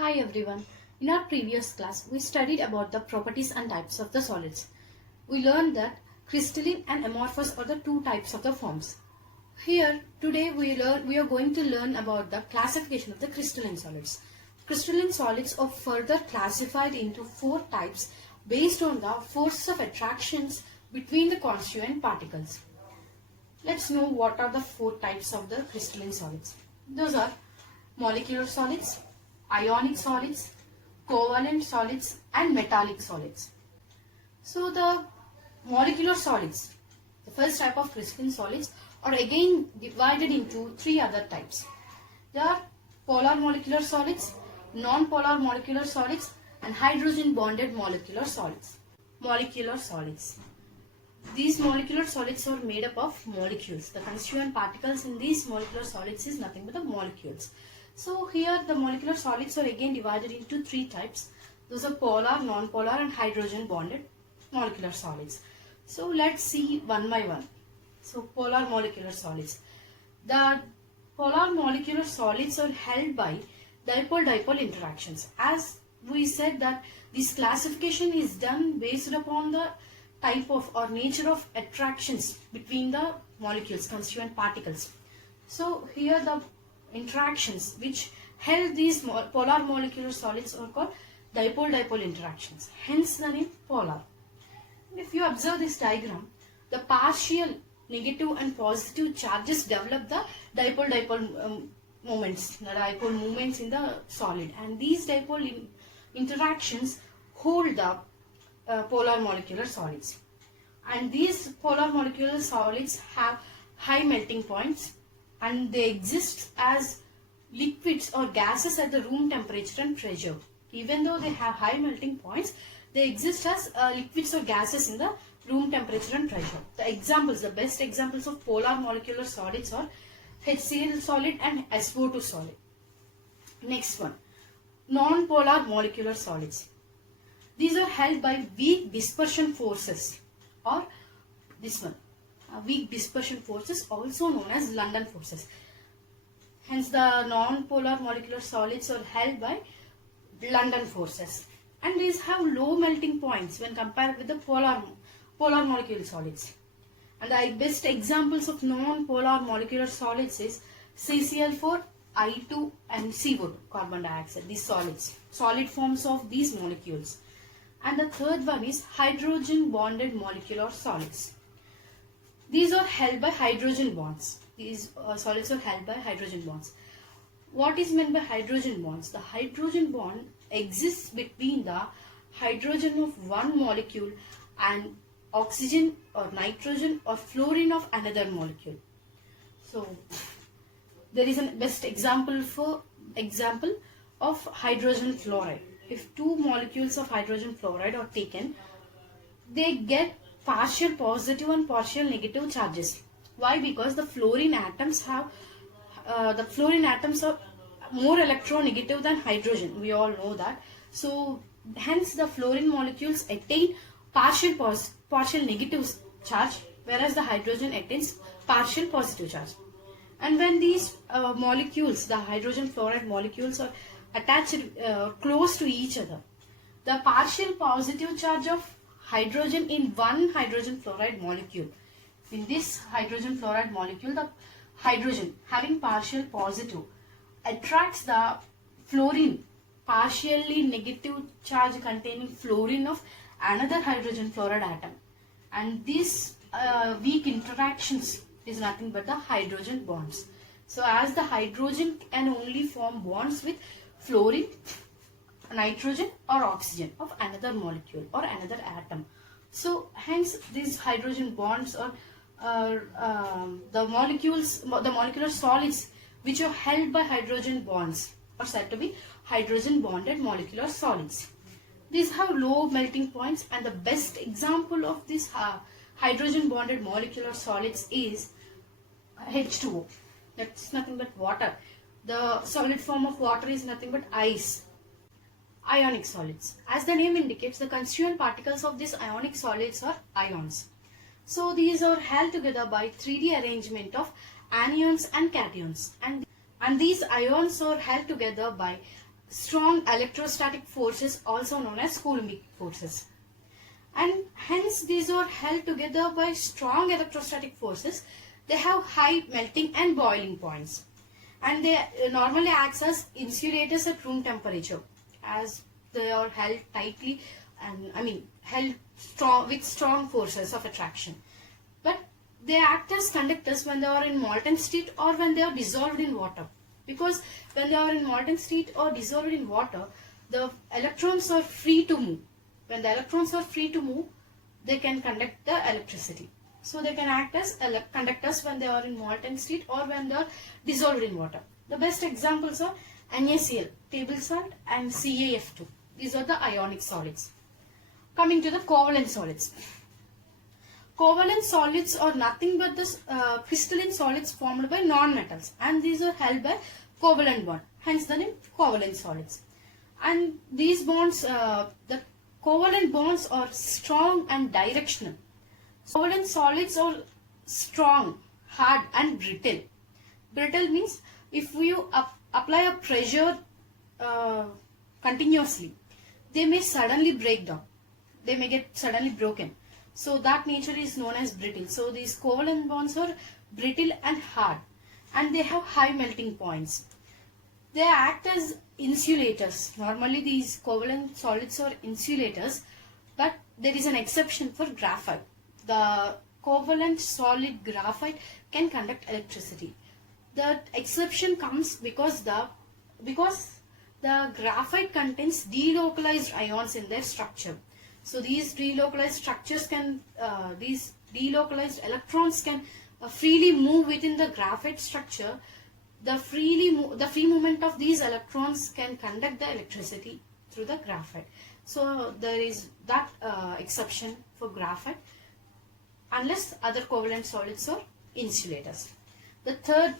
Hi everyone. In our previous class, we studied about the properties and types of the solids. We learned that crystalline and amorphous are the two types of the forms. Here, today we are going to learn about the classification of the crystalline solids. Crystalline solids are further classified into four types based on the force of attractions between the constituent particles. Let's know what are the four types of the crystalline solids. Those are molecular solids, ionic solids, covalent solids and metallic solids. So the molecular solids, the first type of crystalline solids, are again divided into three other types. They are polar molecular solids, non-polar molecular solids and hydrogen bonded molecular solids. Molecular solids. These molecular solids are made up of molecules. The constituent particles in these molecular solids is nothing but the molecules. So here the molecular solids are again divided into three types. Those are polar, non-polar and hydrogen bonded molecular solids. So let's see one by one. So polar molecular solids. The polar molecular solids are held by dipole-dipole interactions. As we said that this classification is done based upon the type of or nature of attractions between the molecules, constituent particles. So here the interactions which held these polar molecular solids are called dipole-dipole interactions. Hence the name polar. If you observe this diagram, the partial negative and positive charges develop the dipole-dipole moments, the dipole movements in the solid, and these dipole interactions hold the polar molecular solids. And these polar molecular solids have high melting points and they exist as liquids or gases at the room temperature and pressure. Even though they have high melting points, they exist as liquids or gases in the room temperature and pressure. The best examples of polar molecular solids are HCl solid and SO2 solid. Next one, non-polar molecular solids. These are held by weak dispersion forces, or this one, weak dispersion forces, also known as London forces. Hence the non-polar molecular solids are held by London forces, and these have low melting points when compared with the polar molecular solids. And the best examples of non-polar molecular solids is CCl4, I2 and CO2, carbon dioxide, these solids, solid forms of these molecules. And the third one is hydrogen bonded molecular solids. These are held by hydrogen bonds. These solids are held by hydrogen bonds. What is meant by hydrogen bonds? The hydrogen bond exists between the hydrogen of one molecule and oxygen or nitrogen or fluorine of another molecule. So there is a best example of hydrogen fluoride. If two molecules of hydrogen fluoride are taken, they get partial positive and partial negative charges. Why? Because the fluorine atoms are more electronegative than hydrogen. We all know that. So hence the fluorine molecules attain partial negative charge, whereas the hydrogen attains partial positive charge. And when these molecules, the hydrogen fluoride molecules, are attached close to each other, the partial positive charge of hydrogen in one hydrogen fluoride molecule, in this hydrogen fluoride molecule, the hydrogen having partial positive attracts the fluorine, partially negative charge containing fluorine of another hydrogen fluoride atom, and these weak interactions is nothing but the hydrogen bonds. So as the hydrogen can only form bonds with fluorine, nitrogen or oxygen of another molecule or another atom. So hence these hydrogen bonds are the molecular solids which are held by hydrogen bonds are said to be hydrogen bonded molecular solids. These have low melting points, and the best example of these hydrogen bonded molecular solids is H2O. That's nothing but water. The solid form of water is nothing but ice. Ionic solids. As the name indicates, the constituent particles of these ionic solids are ions. So these are held together by 3D arrangement of anions and cations, and these ions are held together by strong electrostatic forces, also known as Coulombic forces. And hence these are held together by strong electrostatic forces. They have high melting and boiling points. And they normally act as insulators at room temperature, as they are held tightly and held strong with strong forces of attraction. But they act as conductors when they are in molten state or when they are dissolved in water. Because when they are in molten state or dissolved in water, the electrons are free to move. When the electrons are free to move, they can conduct the electricity. So they can act as conductors when they are in molten state or when they are dissolved in water. The best examples are NaCl, table salt, and CaF2. These are the ionic solids. Coming to the covalent solids. Covalent solids are nothing but the crystalline solids formed by non-metals, and these are held by covalent bond. Hence the name covalent solids. And these bonds, the covalent bonds are strong and directional. Covalent solids are strong, hard, and brittle. Brittle means if you apply a pressure continuously, they may suddenly break down. They may get suddenly broken. So that nature is known as brittle. So these covalent bonds are brittle and hard, and they have high melting points. They act as insulators. Normally these covalent solids are insulators, but there is an exception for graphite. The covalent solid graphite can conduct electricity. The exception comes because the graphite contains delocalized ions in their structure. So these delocalized structures these delocalized electrons can freely move within the graphite structure. The free movement of these electrons can conduct the electricity through the graphite. So there is that exception for graphite, unless other covalent solids are insulators. The third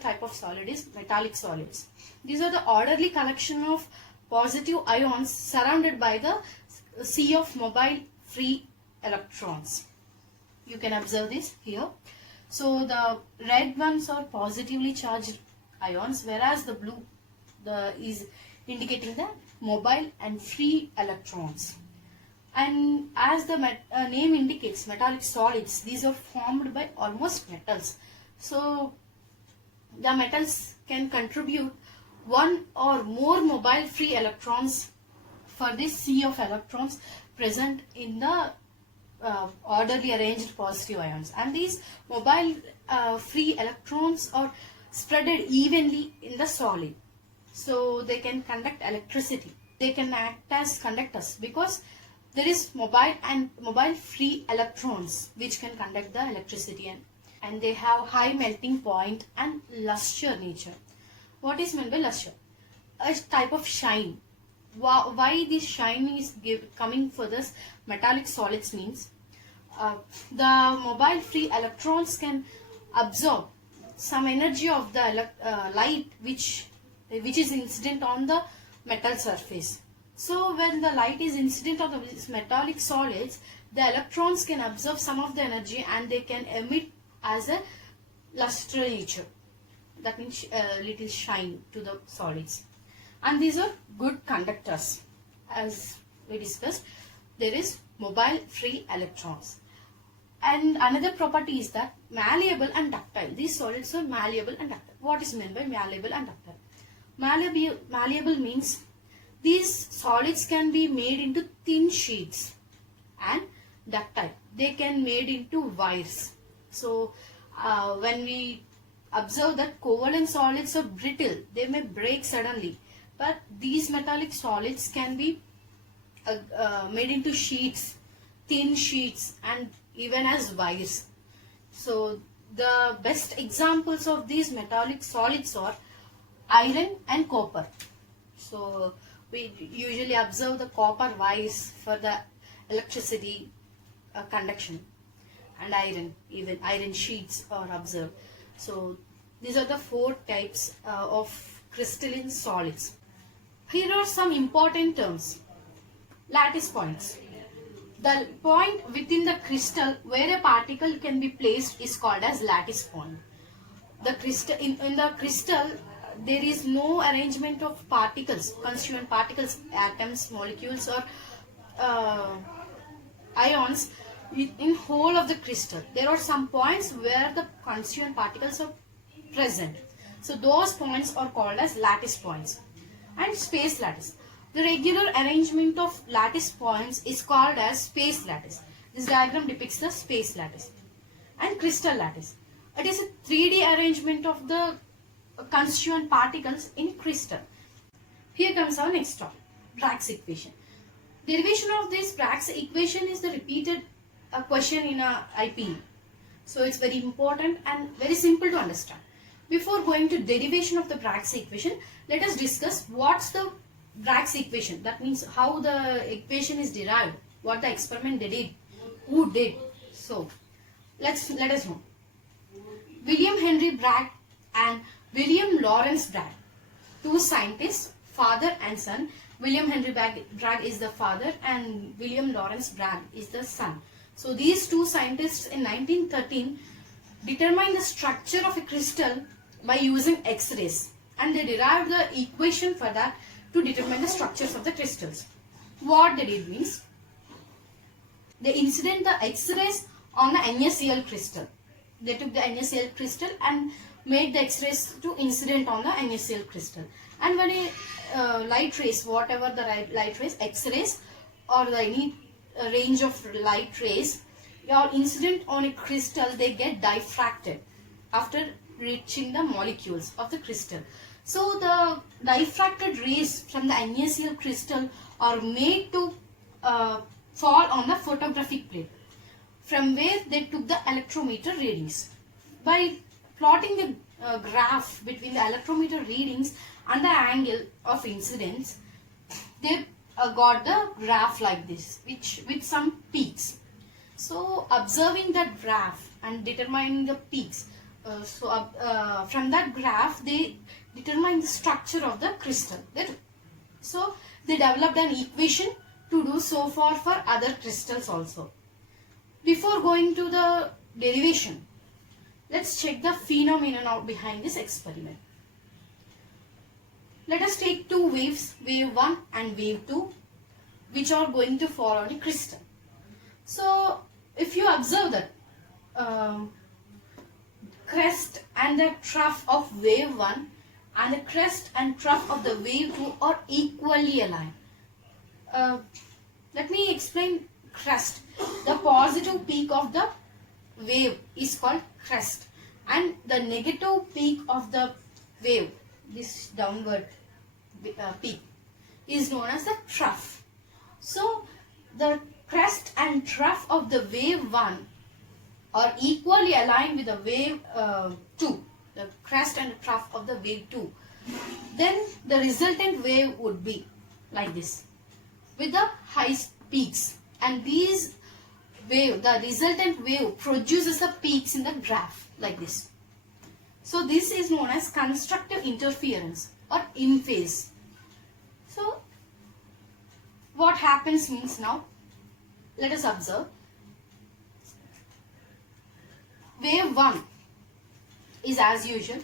type of solid is metallic solids. These are the orderly collection of positive ions surrounded by the sea of mobile free electrons. You can observe this here. So the red ones are positively charged ions, whereas the blue is indicating the mobile and free electrons. And as the name indicates, metallic solids, these are formed by almost metals. So the metals can contribute one or more mobile free electrons for this sea of electrons present in the orderly arranged positive ions. And these mobile free electrons are spreaded evenly in the solid. So they can conduct electricity. They can act as conductors because there is mobile free electrons which can conduct the electricity, and they have high melting point and luster nature. What is meant by luster? A type of shine. Why this shine is coming for this metallic solids means the mobile free electrons can absorb some energy of the light which is incident on the metal surface. So when the light is incident on the metallic solids, the electrons can absorb some of the energy and they can emit as a luster nature. That means a little shine to the solids. And these are good conductors. As we discussed, there is mobile free electrons. And another property is that malleable and ductile. These solids are malleable and ductile. What is meant by malleable and ductile? Malleable means these solids can be made into thin sheets, and ductile, they can made into wires. So when we observe that covalent solids are brittle, they may break suddenly, but these metallic solids can be made into sheets, thin sheets, and even as wires. So the best examples of these metallic solids are iron and copper. So we usually observe the copper wires for the electricity conduction, and even iron sheets are observed. So these are the 4 types of crystalline solids. Here are some important terms. Lattice points. The point within the crystal where a particle can be placed is called as lattice point. The crystal in the crystal, there is no arrangement of particles, constituent particles, atoms, molecules, or ions in whole of the crystal. There are some points where the constituent particles are present. So those points are called as lattice points. And space lattice. The regular arrangement of lattice points is called as space lattice. This diagram depicts the space lattice. And crystal lattice. It is a 3D arrangement of the constituent particles in crystal. Here comes our next topic, Bragg's equation. Derivation of this Bragg's equation is the repeated question in a IP. So it's very important and very simple to understand. Before going to derivation of the Bragg's equation, let us discuss what's the Bragg's equation. That means how the equation is derived, what the experiment they did, who did. So let us know. William Henry Bragg and William Lawrence Bragg, two scientists, father and son. William Henry Bragg is the father and William Lawrence Bragg is the son. So these two scientists in 1913 determined the structure of a crystal by using X-rays, and they derived the equation for that to determine the structures of the crystals. What they did means, they incident the X-rays on the NaCl crystal. They took the NaCl crystal and made the X-rays to incident on the NaCl crystal. And when a light rays, whatever the light rays, X-rays or any range of light rays or incident on a crystal, they get diffracted after reaching the molecules of the crystal. So the diffracted rays from the NaCl crystal are made to fall on the photographic plate, from where they took the electrometer readings. By plotting the graph between the electrometer readings and the angle of incidence, they got the graph like this, which with some peaks. So observing that graph and determining the peaks, from that graph they determine the structure of the crystal. So they developed an equation to do so for other crystals also. Before going to the derivation, let's check the phenomenon behind this experiment. Let us take two waves, wave 1 and wave 2, which are going to fall on a crystal. So if you observe that crest and the trough of wave 1 and the crest and trough of the wave 2 are equally aligned. Let me explain crest. The positive peak of the wave is called crest, and the negative peak of the wave, this downward peak, is known as the trough. So the crest and trough of the wave 1 are equally aligned with the wave 2, the crest and trough of the wave 2. Then the resultant wave would be like this, with the high peaks, and these wave, the resultant wave produces the peaks in the graph like this. So this is known as constructive interference or in phase. So what happens means, now let us observe. Wave 1 is as usual,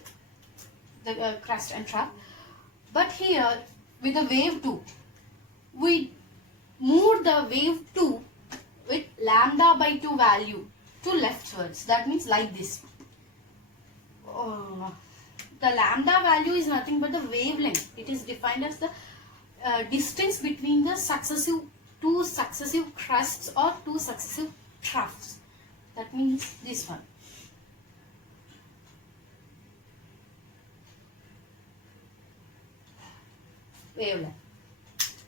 the crest and trough, but here with the wave 2, we move the wave 2 with lambda by 2 value to leftwards. That means like this. The lambda value is nothing but the wavelength. It is defined as the distance between the two successive crests or two successive troughs. That means this one. Wavelength.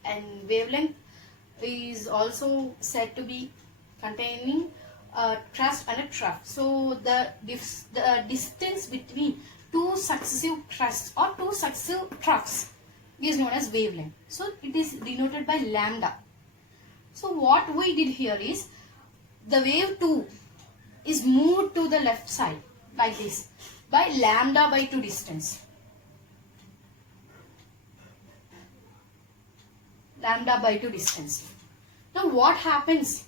And wavelength is also said to be containing a crest and a trough. So the distance between two successive crests or two successive troughs is known as wavelength. So it is denoted by lambda. So what we did here is, the wave 2 is moved to the left side like this by lambda by 2 distance. Lambda by 2 distance. Now what happens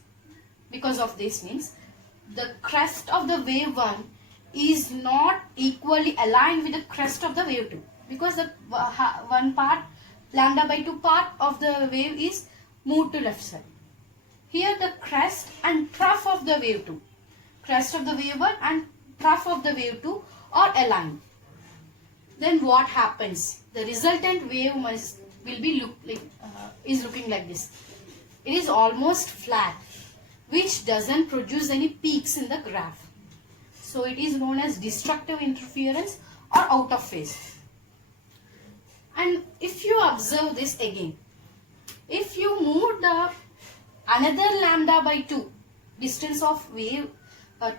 because of this means, the crest of the wave 1 is not equally aligned with the crest of the wave 2. because the one part, lambda by 2 part of the wave is moved to left side. Here the crest and trough of the wave 2, crest of the wave 1 and trough of the wave 2 are aligned. Then what happens? The resultant wave is looking like this. It is almost flat, which doesn't produce any peaks in the graph. So it is known as destructive interference or out of phase. And if you observe this again, if you move the another lambda by 2 distance of wave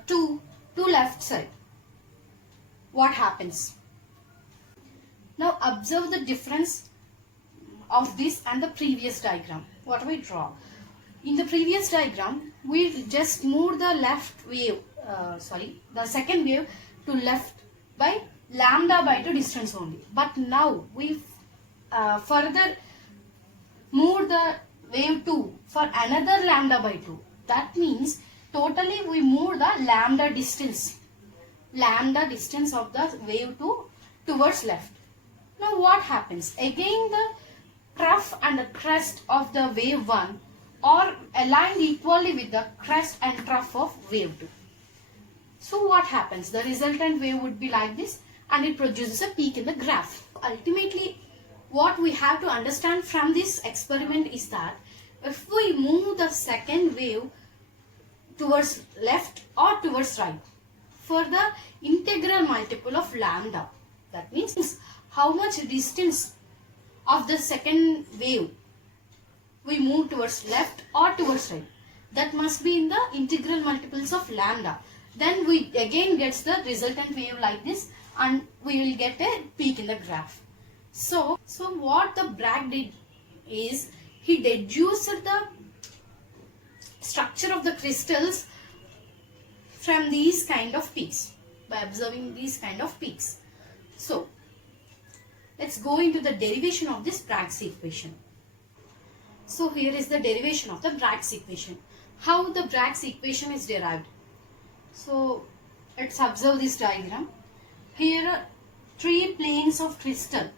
2 to left side, what happens? Now observe the difference of this and the previous diagram. What we draw? In the previous diagram, we just moved the the second wave to left by lambda by 2 distance only. But now we further moved the wave 2 for another lambda by 2. That means totally we moved the lambda distance of the wave 2 towards left. Now what happens? Again the trough and the crest of the wave 1 are aligned equally with the crest and trough of wave 2. So what happens? The resultant wave would be like this and it produces a peak in the graph. Ultimately, what we have to understand from this experiment is that if we move the second wave towards left or towards right for the integral multiple of lambda, that means how much distance of the second wave we move towards left or towards right, that must be in the integral multiples of lambda. Then we again get the resultant wave like this and we will get a peak in the graph. So what the Bragg did is he deduced the structure of the crystals from these kind of peaks by observing these kind of peaks. So let's go into the derivation of this Bragg's equation. So here is the derivation of the Bragg's equation. How the Bragg's equation is derived. So let's observe this diagram. Here are three planes of crystal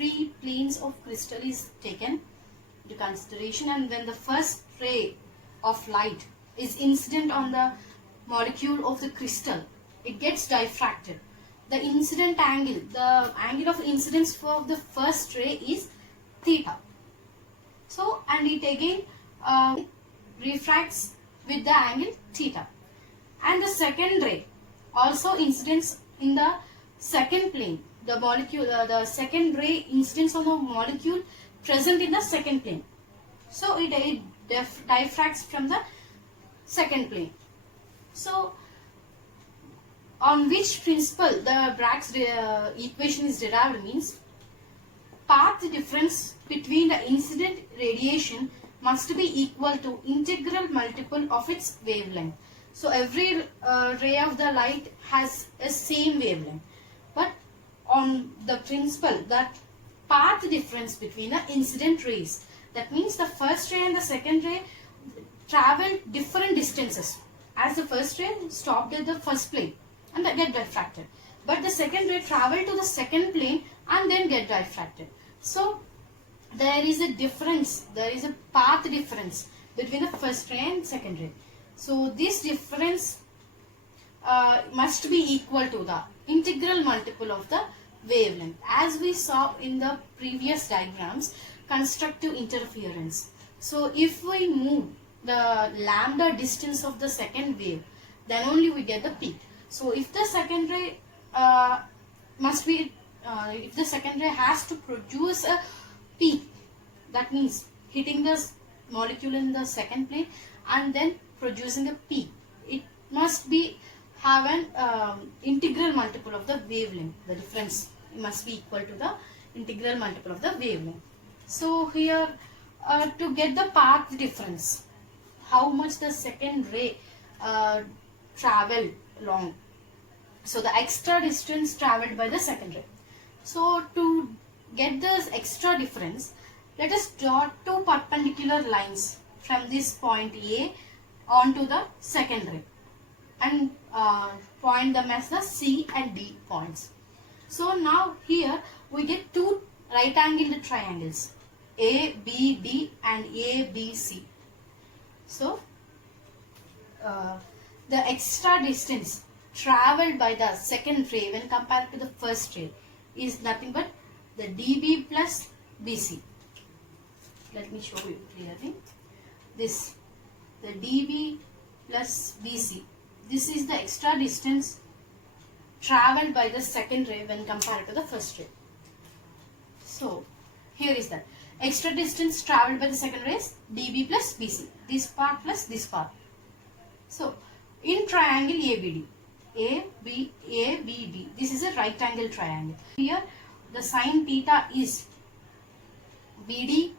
is taken into consideration, and when the first ray of light is incident on the molecule of the crystal, it gets diffracted. The incident angle, the angle of incidence for the first ray is theta. So, and it again refracts with the angle theta. And the second ray also incidence in the second plane. The molecule, the second ray incidence on the molecule present in the second plane. So it diffracts from the second plane. So on which principle the Bragg's equation is derived means path difference between the incident radiation must be equal to integral multiple of its wavelength. So every ray of the light has a same wavelength, but on the principle that path difference between the incident rays, that means the first ray and the second ray travel different distances, as the first ray stopped at the first plane and get diffracted, but the second ray travel to the second plane and then get diffracted. So there is a difference, there is a path difference between the first ray and second ray. So this difference must be equal to the integral multiple of the wavelength. As we saw in the previous diagrams, constructive interference. So if we move the lambda distance of the second wave, then only we get the peak. So if the second ray if the second ray has to produce a peak, that means hitting the molecule in the second plane and then producing a peak, it must be have an integral multiple of the wavelength. The difference must be equal to the integral multiple of the wavelength. So here to get the path difference, how much the second ray travel long, so the extra distance traveled by the second ray. So to get this extra difference, let us draw two perpendicular lines from this point A onto the second ray and point them as the C and D points. So now here we get two right angled triangles, ABD and ABC. So the extra distance traveled by the second ray when compared to the first ray is nothing but the DB plus BC. Let me show you clearly. This, the DB plus BC. This is the extra distance traveled by the second ray when compared to the first ray. So here is that. Extra distance traveled by the second ray is DB plus BC. This part plus this part. So in triangle ABD, this is a right angle triangle. Here the sine theta is BD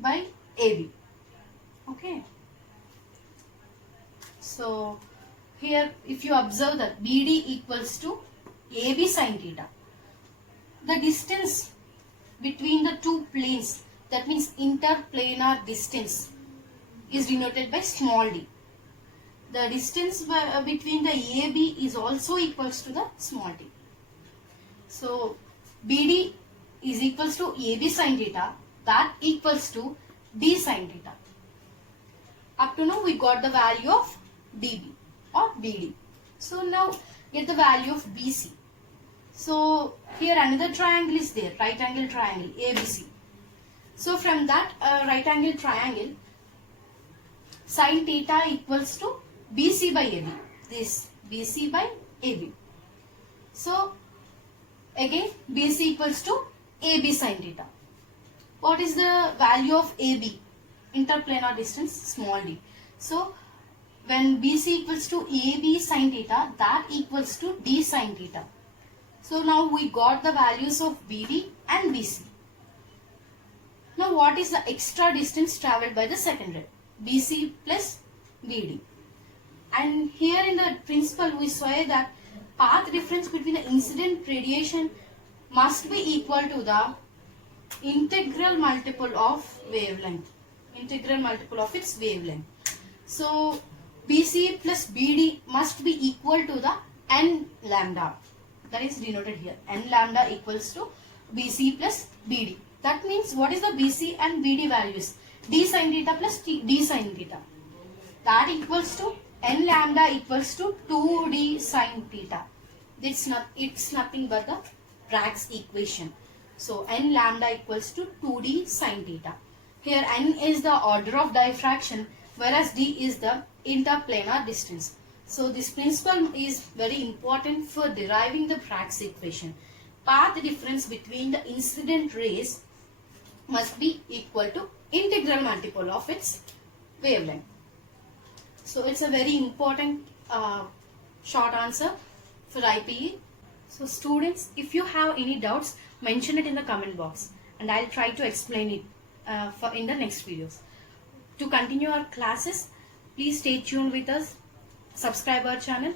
by AB. Okay. So here if you observe that BD equals to AB sine theta. The distance between the two planes, that means interplanar distance, is denoted by small d. The distance between the AB is also equals to the small d. So BD is equals to AB sine theta, that equals to D sine theta. Up to now we got the value of DB or BD. So now get the value of BC. So here another triangle is there, right angle triangle ABC. So from that right angle triangle, sine theta equals to BC by AB. This BC by AB. So again BC equals to AB sine theta. What is the value of AB? Interplanar distance, small d. So when BC equals to AB sine theta, that equals to D sine theta. So now we got the values of BD and BC. Now what is the extra distance traveled by the second ray? BC plus BD. And here in the principle we say that path difference between the incident radiation must be equal to the integral multiple of wavelength. Integral multiple of its wavelength. So BC plus BD must be equal to the n lambda. That is denoted here. N lambda equals to BC plus BD. That means what is the BC and BD values? D sine theta plus D sine theta. That equals to n lambda equals to 2D sine theta. It's nothing but the Bragg's equation. So n lambda equals to 2D sine theta. Here n is the order of diffraction, whereas d is the interplanar distance. So this principle is very important for deriving the Bragg's equation. Path difference between the incident rays must be equal to integral multiple of its wavelength. So it's a very important short answer for IPE. So students, if you have any doubts, mention it in the comment box and I'll try to explain it in the next videos. To continue our classes, please stay tuned with us, subscribe our channel